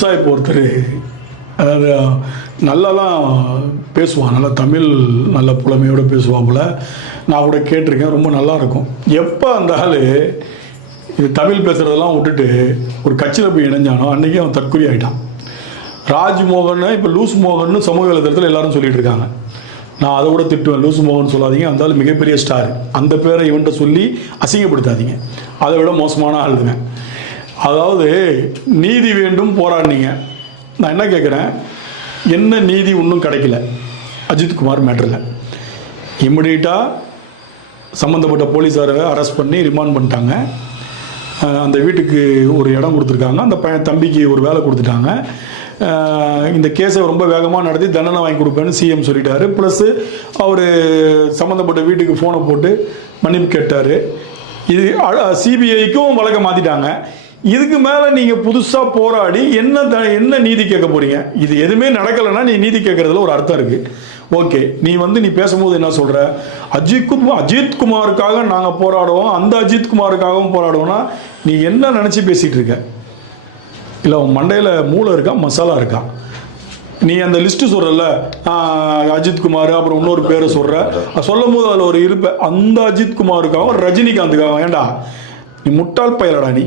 சாஹிப் ஒருத்தர் அதாவது நல்லாலாம் பேசுவான். நல்லா தமிழ் நல்ல புலமையோடு பேசுவாப்புல நான் கூட கேட்டிருக்கேன். ரொம்ப நல்லா இருக்கும் எப்போ அந்த ஆள் இது தமிழ் பேசுகிறதெல்லாம் விட்டுட்டு ஒரு கட்சியில் போய் இணைஞ்சானோ அன்றைக்கி அவன் தற்கொலை ஆகிட்டான் ராஜ்மோகன் இப்போ லூஸ் மோகன் சமூக வலைதளத்தில் எல்லாரும் சொல்லிட்டு இருக்காங்க. நான் அதை கூட திட்டுவேன். லூஸ் மோகன் சொல்லாதீங்க. அந்த ஆள் மிகப்பெரிய ஸ்டார் அந்த பேரை இவன்கிட்ட சொல்லி அசிங்கப்படுத்தாதீங்க. அதை விட மோசமான ஆளுங்க அதாவது நீதி வேண்டும் போராடினீங்க. நான் என்ன கேட்குறேன் என்ன நீதி ஒன்றும் கிடைக்கல. அஜித்குமார் மேட்டரில். இம்மிடியட்டாக சம்மந்தப்பட்ட போலீஸாரை அரெஸ்ட் பண்ணி ரிமாண்ட் பண்ணிட்டாங்க. அந்த வீட்டுக்கு ஒரு இடம் கொடுத்துருக்காங்க. அந்த பையன் தம்பிக்கு ஒரு வேலை கொடுத்துட்டாங்க. இந்த கேஸை ரொம்ப வேகமாக நடத்தி தண்டனை வாங்கி கொடுப்பேன்னு சிஎம் சொல்லிட்டாரு. ப்ளஸ்ஸு அவர் சம்மந்தப்பட்ட வீட்டுக்கு ஃபோனை போட்டு மன்னிப்பு கேட்டார். இது சிபிஐக்கும் வழக்கை மாற்றிட்டாங்க இதுக்கு மேலே நீங்கள் புதுசாக போராடி என்ன த என்ன நீதி கேட்க போறீங்க? இது எதுவுமே நடக்கலைன்னா நீ நீதி கேட்கறதுல ஒரு அர்த்தம் இருக்குது ஓகே நீ வந்து நீ பேசும்போது என்ன சொல்ற? அஜித் குமார் அஜித் குமாருக்காக நாங்கள் போராடுவோம் அந்த அஜித் குமாருக்காகவும் போராடுவோம்னா நீ என்ன நினச்சி பேசிகிட்டு இருக்க? இல்லை உன் மண்டையில் மூளை இருக்கா மசாலா இருக்கா? நீ அந்த லிஸ்ட்டு சொல்கிறல்ல அஜித் குமார் அப்புறம் இன்னொரு பேரை சொல்கிற சொல்லும் போது அதில் ஒரு இருப்ப அந்த அஜித் குமாருக்காகவும் ரஜினிகாந்துக்காகவும் ஏண்டா? நீ முட்டாள் பயலடா நீ.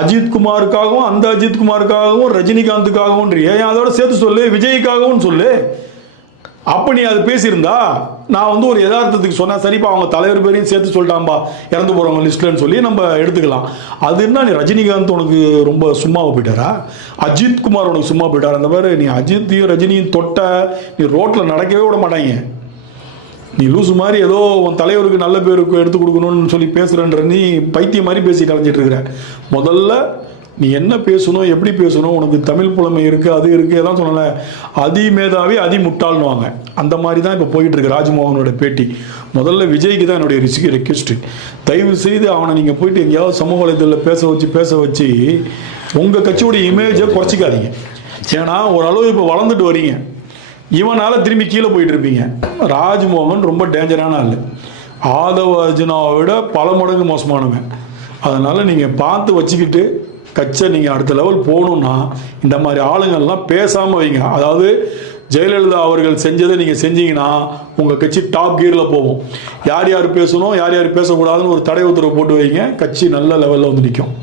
அஜித் குமாருக்காகவும் அந்த அஜித் குமாருக்காகவும் ரஜினிகாந்துக்காகவும் ஏன் அதோட சேர்த்து சொல்லு விஜய்க்காகவும் சொல்லு. அப்ப நீ அது பேசியிருந்தா நான் வந்து ஒரு யதார்த்தத்துக்கு சொன்னேன் சரிப்பா அவங்க தலைவர் பேரையும் சேர்த்து சொல்லிட்டாம்பா இறந்து போறவங்க லிஸ்ட்லன்னு சொல்லி நம்ம எடுத்துக்கலாம். அது என்ன நீ ரஜினிகாந்த் உனக்கு ரொம்ப சும்மாவை போயிட்டாரா? அஜித் குமார் உனக்கு சும்மா போயிட்டாரா? அந்த மாதிரி நீ அஜித்தையும் ரஜினியும் தொட்ட நீ ரோட்ல நடக்கவே விட மாட்டாங்க. நீ லூசு மாதிரி ஏதோ உன் தலைவருக்கு நல்ல பேருக்கு எடுத்து கொடுக்கணும்னு சொல்லி பேசுகிறன்ற நீ பைத்தியம் மாதிரி பேசி கலைஞ்சிட்டு இருக்கிற. முதல்ல நீ என்ன பேசணும் எப்படி பேசணும் உனக்கு தமிழ் புலமை இருக்குது அது இருக்குது எல்லாம் சொல்லலை. அதி மேதாவி அதி முட்டாள்னுவாங்க. அந்த மாதிரி தான் இப்போ போயிட்டு இருக்கு ராஜ்மோகனோட பேட்டி. முதல்ல விஜய்க்கு தான் என்னுடைய ரிசிக்கு ரெக்வெஸ்ட் தயவு செய்து அவனை நீங்கள் போயிட்டு எங்கேயாவது சமூக வலைதளத்தில் பேச வச்சு பேச வச்சு உங்கள் கட்சியோடைய இமேஜை குறைச்சிக்காதீங்க. ஏன்னா ஓரளவு இப்போ வளர்ந்துட்டு வரீங்க. இவனால் திரும்பி கீழே போயிட்டு இருப்பீங்க ராஜ்மோகன் ரொம்ப டேஞ்சரான ஆள். ஆதவ அர்ஜுனாவை விட பல மடங்கு மோசமானவன். அதனால் நீங்கள் பார்த்து வச்சுக்கிட்டு கட்சை நீங்கள் அடுத்த லெவல் போகணுன்னா இந்த மாதிரி ஆளுங்கள்லாம் பேசாமல் வைங்க. அதாவது ஜெயலலிதா அவர்கள் செஞ்சதை நீங்கள் செஞ்சீங்கன்னா உங்கள் கட்சி டாப் கியரில் போகும். யார் யார் பேசணும் யார் யார் பேசக்கூடாதுன்னு ஒரு தடை உத்தரவு போட்டு வைங்க. கட்சி நல்ல லெவலில் வந்து நிற்கும்